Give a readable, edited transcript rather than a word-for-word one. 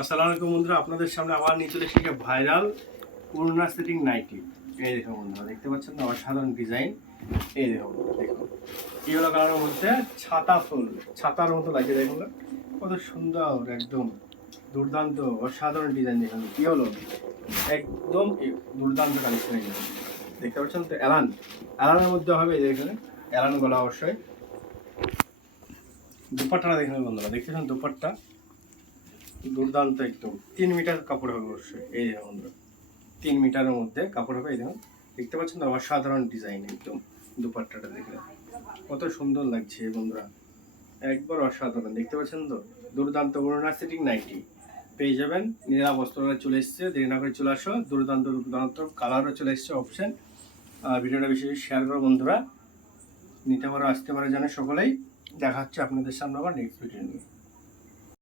আসসালামু আলাইকুম বন্ধুরা, আপনাদের সামনে আবার নিয়ে চলে এসেছে ভাইরাল ওড়না সেটিং নাইটি। এই দেখুন বন্ধুরা, দেখতে পাচ্ছেন না অসাধারণ ডিজাইন। এই দেখুন, দেখুন ইয়েলো কালারের মধ্যে ছাতা ফুল, ছাতার মতো লাগছে। দেখুন কত সুন্দর, একদম দুর্দান্ত অসাধারণ ডিজাইন। দেখুন কি হলো, একদম দুর্দান্ত কালেকশন। দেখতে পাচ্ছেন তো অ্যালানের মধ্যে হবে। এই দেখুন অ্যালান গলা অবশ্যই। দুপাট্টাটা দেখুন বন্ধুরা, দেখতেছেন দুপাট্টা দুর্দান্ত, একদম 3 মিটার কাপড় হবে অবশ্যই। এই দেখুন 3 মিটারের মধ্যে কাপড় হবে। এই দেখুন দেখতে পাচ্ছেন তো অসাধারণ ডিজাইন, একদম দুপাট্টাটা দেখলে কত সুন্দর লাগছে বন্ধুরা, একবার অসাধারণ। দেখতে পাচ্ছেন তো দুর্দান্ত ওড়না সেটিং নাইটি পেয়ে যাবেন। নীলা বস্ত্রালয় চলে এসছে, দেরি না করে চলে আসো। দুর্দান্ত দুর্দান্ত কালারও চলে এসছে অপশন। ভিডিওটা বেশি শেয়ার করো বন্ধুরা, নিতে পারো আসতে পারো জানে সকলেই। দেখা হচ্ছে আপনাদের সামনে আবার নেক্সট ভিডিও নিয়ে।